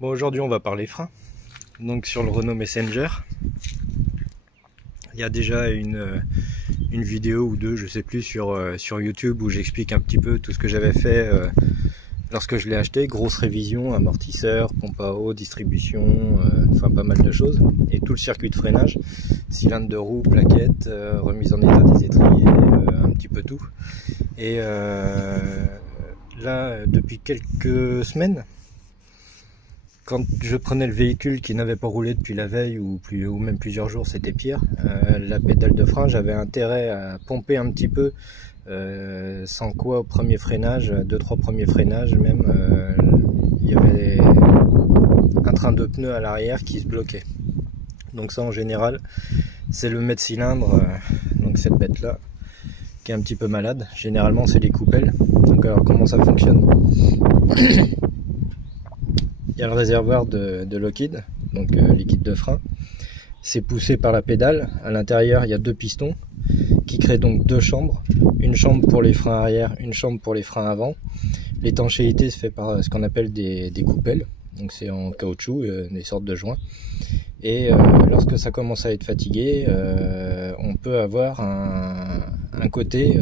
Bon, aujourd'hui on va parler frein. Donc sur le Renault Messenger, il y a déjà une vidéo ou deux, je sais plus, sur YouTube où j'explique un petit peu tout ce que j'avais fait lorsque je l'ai acheté. Grosse révision, amortisseur, pompe à eau, distribution, enfin pas mal de choses. Et tout le circuit de freinage, cylindre de roue, plaquettes, remise en état des étriers, un petit peu tout. Et là, depuis quelques semaines, quand je prenais le véhicule qui n'avait pas roulé depuis la veille ou même plusieurs jours, c'était pire, la pédale de frein, j'avais intérêt à pomper un petit peu, sans quoi au premier freinage, 2-3 premiers freinages même, il y avait un train de pneus à l'arrière qui se bloquait. Donc ça en général, c'est le maître cylindre, donc cette bête là, qui est un petit peu malade. Généralement c'est les coupelles. Donc alors comment ça fonctionne? Il y a le réservoir de Lockheed, donc liquide de frein. C'est poussé par la pédale. À l'intérieur, il y a deux pistons qui créent donc deux chambres. Une chambre pour les freins arrière, une chambre pour les freins avant. L'étanchéité se fait par ce qu'on appelle des coupelles. Donc c'est en caoutchouc, des sortes de joints. Et lorsque ça commence à être fatigué, on peut avoir un côté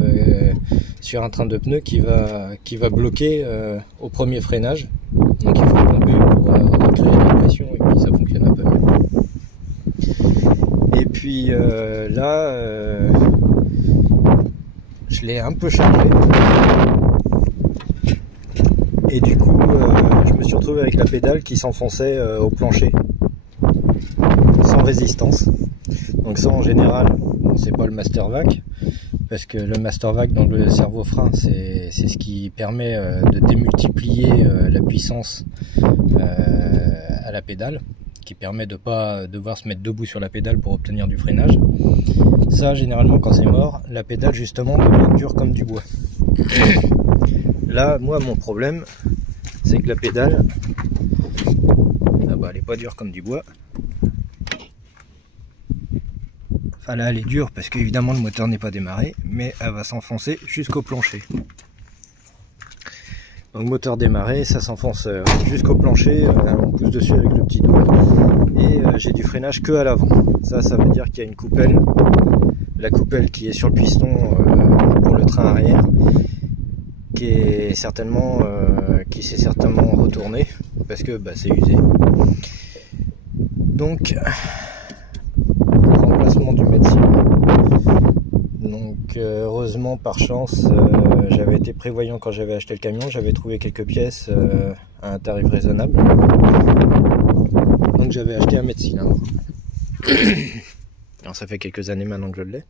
sur un train de pneus qui va bloquer au premier freinage. Donc il faut pomper pour recréer la pression et puis ça fonctionne un peu mieux. Et puis là, je l'ai un peu chargé. Et du coup, je me suis retrouvé avec la pédale qui s'enfonçait au plancher, sans résistance. Donc ça en général, c'est pas le master vac, parce que le master vac dans le cerveau frein, c'est ce qui permet de démultiplier la puissance à la pédale, qui permet de pas devoir se mettre debout sur la pédale pour obtenir du freinage. Ça généralement quand c'est mort, la pédale justement devient dure comme du bois. Là moi mon problème c'est que la pédale, elle est pas dure comme du bois. Enfin là elle est dure parce qu'évidemment le moteur n'est pas démarré, mais elle va s'enfoncer jusqu'au plancher. Donc moteur démarré, ça s'enfonce jusqu'au plancher, on pousse dessus avec le petit doigt et j'ai du freinage que à l'avant. Ça veut dire qu'il y a une coupelle, la coupelle qui est sur le piston pour le train arrière, qui s'est certainement retournée parce que c'est usé. Donc remplacement du médecin. Donc heureusement par chance j'avais été prévoyant quand j'avais acheté le camion, j'avais trouvé quelques pièces à un tarif raisonnable. Donc j'avais acheté un mètre cylindre. Alors ça fait quelques années maintenant que je l'ai.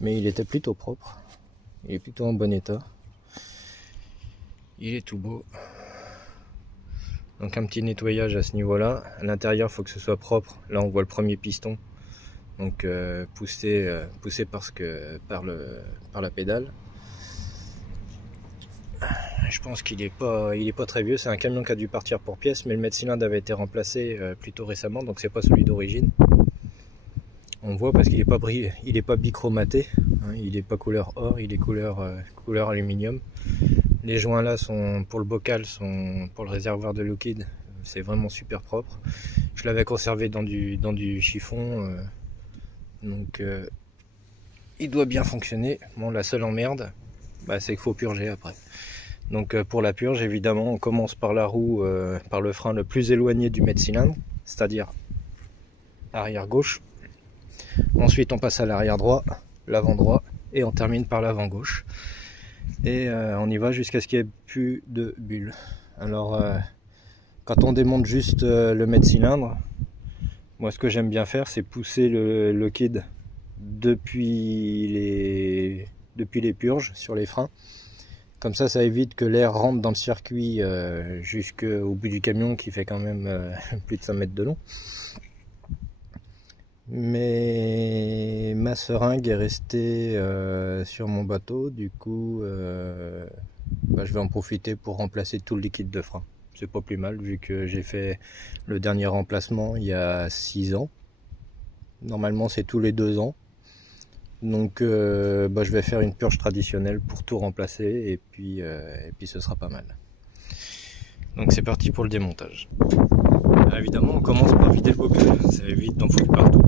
Mais il était plutôt propre. Il est plutôt en bon état. Il est tout beau. Donc un petit nettoyage à ce niveau-là. À l'intérieur, il faut que ce soit propre. Là, on voit le premier piston. Donc poussé par la pédale. Je pense qu'il est pas très vieux. C'est un camion qui a dû partir pour pièces, mais le maître cylindre avait été remplacé plutôt récemment, donc c'est pas celui d'origine. On voit parce qu'il est pas bichromaté, hein, il est pas couleur or, il est couleur aluminium. Les joints là sont pour le bocal, sont pour le réservoir de Lockheed. C'est vraiment super propre. Je l'avais conservé dans du chiffon, donc il doit bien fonctionner. Bon, la seule emmerde, c'est qu'il faut purger après. Donc pour la purge, évidemment, on commence par la roue, par le frein le plus éloigné du maître cylindre, c'est-à-dire arrière gauche. Ensuite on passe à l'arrière droit, l'avant droit, et on termine par l'avant gauche. Et on y va jusqu'à ce qu'il n'y ait plus de bulles. Alors quand on démonte juste le maître cylindre, moi ce que j'aime bien faire, c'est pousser le Lockheed depuis les purges sur les freins. Comme ça évite que l'air rentre dans le circuit jusqu'au bout du camion qui fait quand même plus de 5 mètres de long. Mais ma seringue est restée sur mon bateau, du coup je vais en profiter pour remplacer tout le liquide de frein. C'est pas plus mal vu que j'ai fait le dernier remplacement il y a 6 ans. Normalement c'est tous les 2 ans. Donc je vais faire une purge traditionnelle pour tout remplacer et puis ce sera pas mal. Donc c'est parti pour le démontage. Alors évidemment on commence par vider le bocal, ça évite d'en foutre partout.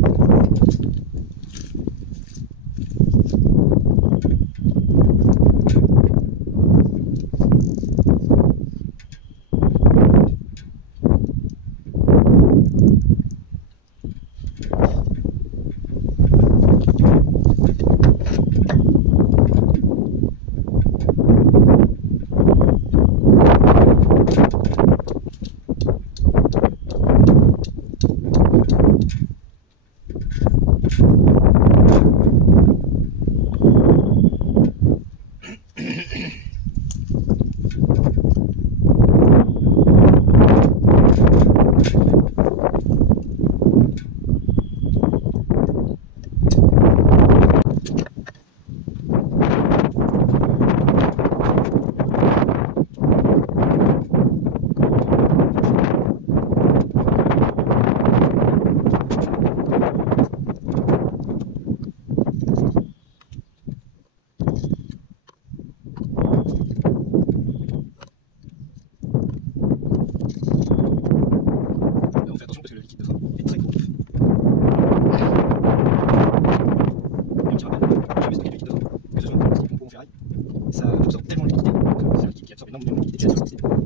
Ça absorbe tellement l'humidité, c'est un liquide qui absorbe énormément d'humidité,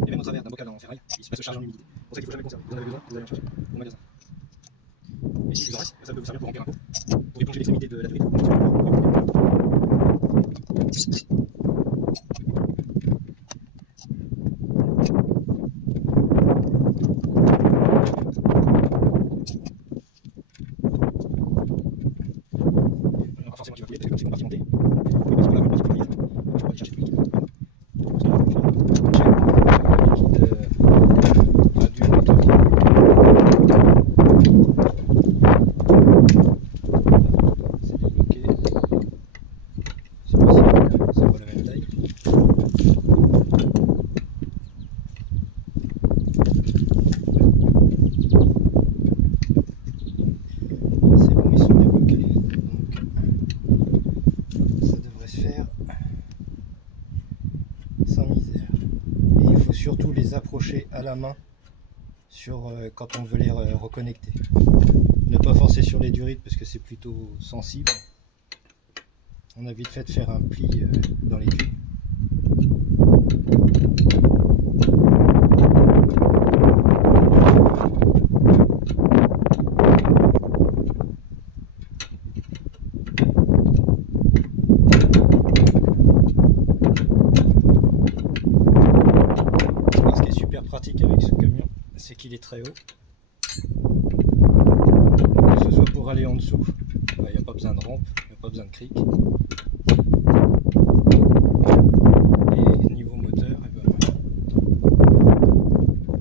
et même au travers d'un bocal en ferraille, il se charge en humidité. C'est pour ça qu'il ne faut jamais conserver. Vous en avez besoin, vous allez en chercher au magasin. Et si il en reste, ça peut vous servir pour remplir un pot, pour éponger l'extrémité de la truite. Alors forcément qui va couler, parce que comme c'est compartimenté, parce qu'on a une partie pour lire, on va aller chercher tout le liquide. Sans misère. Et il faut surtout les approcher à la main quand on veut les reconnecter. Ne pas forcer sur les durites parce que c'est plutôt sensible. On a vite fait de faire un pli dans les tubes. Pratique avec ce camion, c'est qu'il est très haut, que ce soit pour aller en dessous, il n'y a pas besoin de rampe, il n'y a pas besoin de cric, et niveau moteur,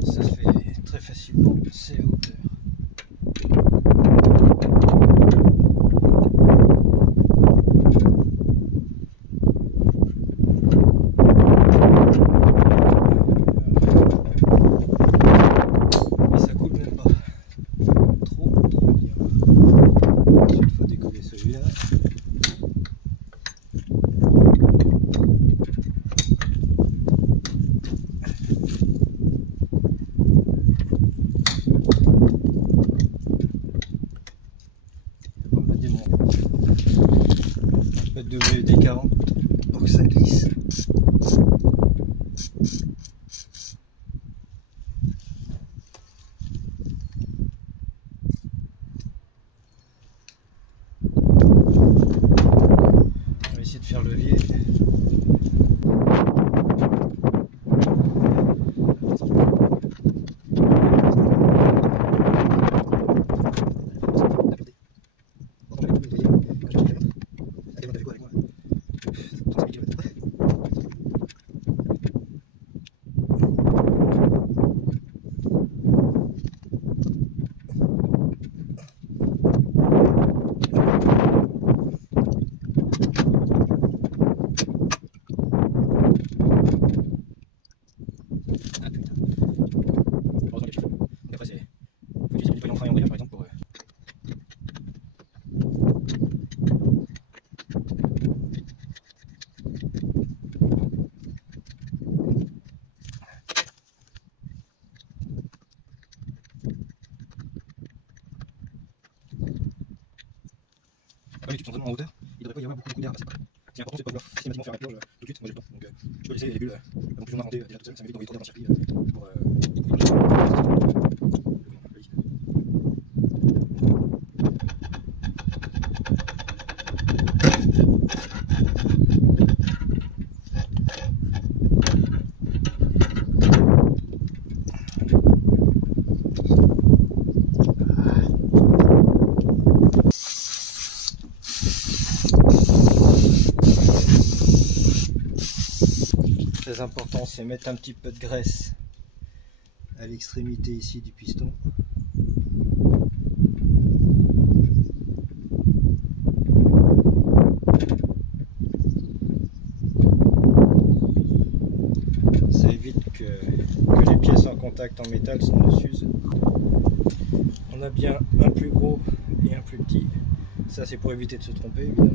ça se fait très facilement, c'est à hauteur. Comme les tubes sont vraiment en hauteur, il devrait pas y avoir beaucoup d'air à passer par là. Ce qui est important, c'est de pas vouloir systématiquement faire la purge tout de suite. Moi j'ai le temps, donc je peux laisser les bulles donc plus ou moins monter déjà tout seul, ça m'évite d'envoyer trop d'air dans le circuit pour Très important, c'est mettre un petit peu de graisse à l'extrémité ici du piston. Ça évite que les pièces en contact en métal ne s'usent. On a bien un plus gros et un plus petit. Ça c'est pour éviter de se tromper évidemment.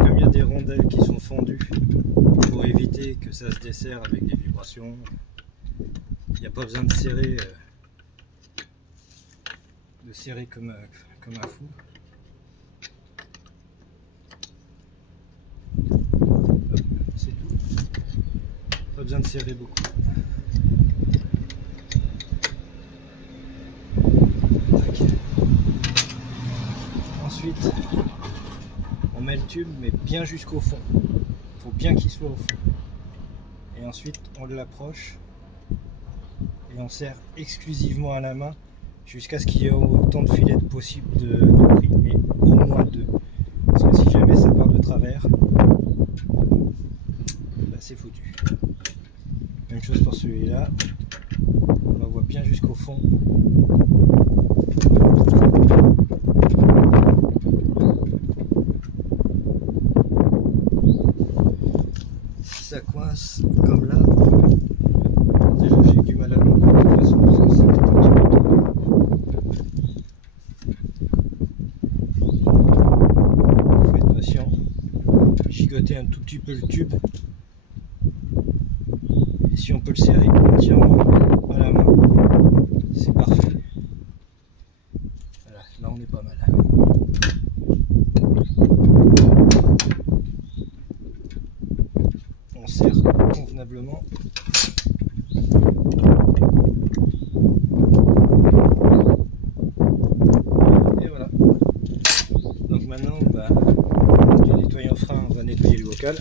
Comme il y a des rondelles qui sont fondues, pour éviter que ça se desserre avec des vibrations, il n'y a pas besoin de serrer comme un fou. C'est tout. Pas besoin de serrer beaucoup. Tac. Ensuite, on met le tube, mais bien jusqu'au fond. Il faut bien qu'il soit au fond. Et ensuite, on l'approche et on serre exclusivement à la main jusqu'à ce qu'il y ait autant de filets possible de prix, mais au moins 2. Parce que si jamais ça part de travers, bah c'est foutu. Même chose pour celui-là. On l'envoie bien jusqu'au fond. Si ça coince comme là, déjà j'ai eu du mal à l'enlever de toute façon parce que c'est un petit peu il faut être patient. Gigoter un tout petit peu le tube. Et si on peut le serrer entièrement à la main, c'est parfait. Voilà, là on est pas mal. On serre convenablement. Et voilà. Donc maintenant, on a du nettoyant frein, on va nettoyer le bocal.